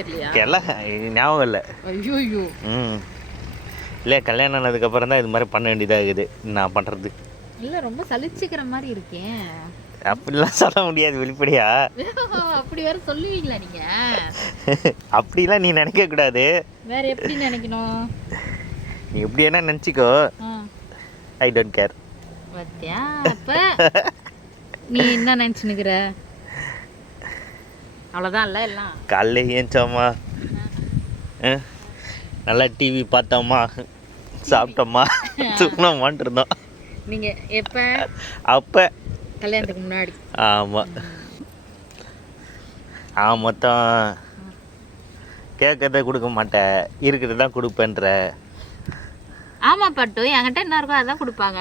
தெரியலையா? எல்லாம் ஞாபகம் இல்லை. ஐயோ. இல்லை, கல்யாணம் ஆனதுக்கப்புறம் தான் இது மாதிரி பண்ண வேண்டியதாக இருக்குது. நான் பண்ணுறது இல்லை, ரொம்ப சலிச்சுக்கிற மாதிரி இருக்கேன். அப்படிலாம் சொல்ல முடியாது வெளிப்படையா. அப்படி வேற சொல்லுவீங்களா நீங்க? அப்படிலாம் நீ நினைக்க கூடாது. வேற எப்படி நினைக்கணும்? நீ எப்படி என்ன நினச்சிக்கோ, ஐ டோன்ட் கேர். பத்தியா? அப்ப நீ என்ன நினச்சினுக்கிற? அவ்வளோதான் இல்லை எல்லாம். காலைல ஏஞ்சோமா, நல்லா டிவி பார்த்தோமா, சாப்பிட்டோமா, தூக்கணுமான்ட்டு இருந்தோம். நீங்கள் எப்போ? அப்போ கல்யாணத்துக்கு முன்னாடி. ஆமாம். மொத்தம் கேட்கறத கொடுக்க மாட்டேன், இருக்கிறது தான் கொடுப்பேன்ற. ஆமாம் பட்டு, என்கிட்ட என்ன இருக்கோ அதான் கொடுப்பாங்க.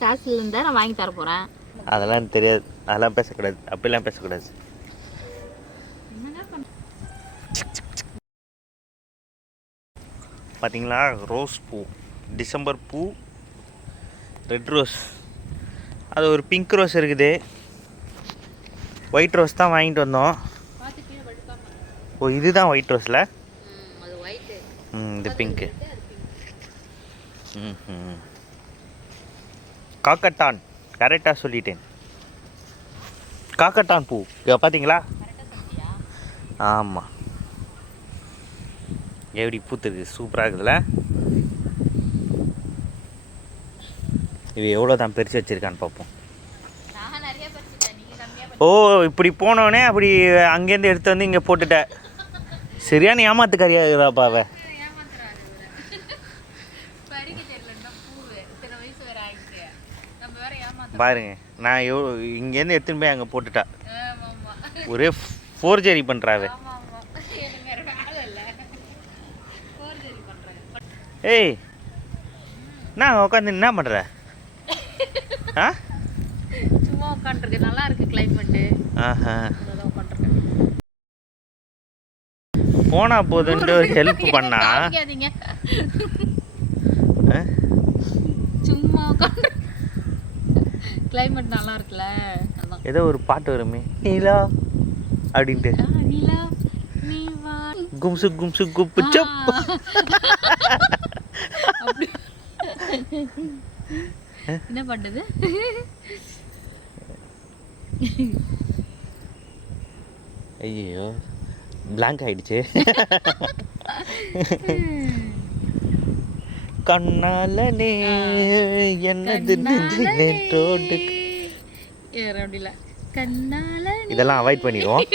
காசு இருந்தால் நான் வாங்கி தர போகிறேன். அதெல்லாம் தெரியாது, அதெல்லாம் பேசக்கூடாது, அப்படிலாம் பேசக்கூடாது. பார்த்தீங்களா, ரோஸ் பூ, டிசம்பர் பூ, ரெட் ரோஸ், அது ஒரு பிங்க் ரோஸ் இருக்குது. ஒயிட் ரோஸ் தான் வாங்கிட்டு வந்தோம். ஓ, இதுதான் ஒயிட் ரோஸில். இது பிங்க்கு. காக்கட்டான், கரெக்டாக சொல்லிட்டேன். காக்கட்டான் பூ பார்த்தீங்களா? ஆமாம், எப்படி பூத்துருக்கு, சூப்பராக இருக்குதுல்ல. இது எவ்வளோ தான் பெருசு வச்சுருக்கான்னு பார்ப்போம். ஓ, இப்படி போனோடனே அப்படி அங்கேருந்து எடுத்து வந்து இங்கே போட்டுட்டேன். சரியான ஏமாத்துக்காரியா இருக்கிறாப்பா அவ. பாருங்க, நான் இங்கேருந்து எடுத்துன்னு போய் அங்கே போட்டுட்டா. ஒரே ஃபோர்ஜரி பண்ணுறாவே. ஏய், நான் உட்காந்து என்ன பண்ணுற? சும்மா உட்காந்துருக்கு, நல்லா இருக்கு கிளைமேட்டு. போனா போதுன்ட்டு ஒரு ஹெல்ப் பண்ணா. சும்மா உட்காந்து, கிளைமேட் நல்லா இருக்குல்ல. ஏதோ ஒரு பாட்டு வருமே, நீலா அப்படின்ட்டு, கும்சு கும்சு குப்பு சப். என்ன பண்ணுது? ஐயோ, பிளாங்க் ஆயிடுச்சு. கண்ணாலனே என்னது நெஞ்சோடு. கண்ணால. இதெல்லாம் அவாய்ட் பண்ணிடுவோம்.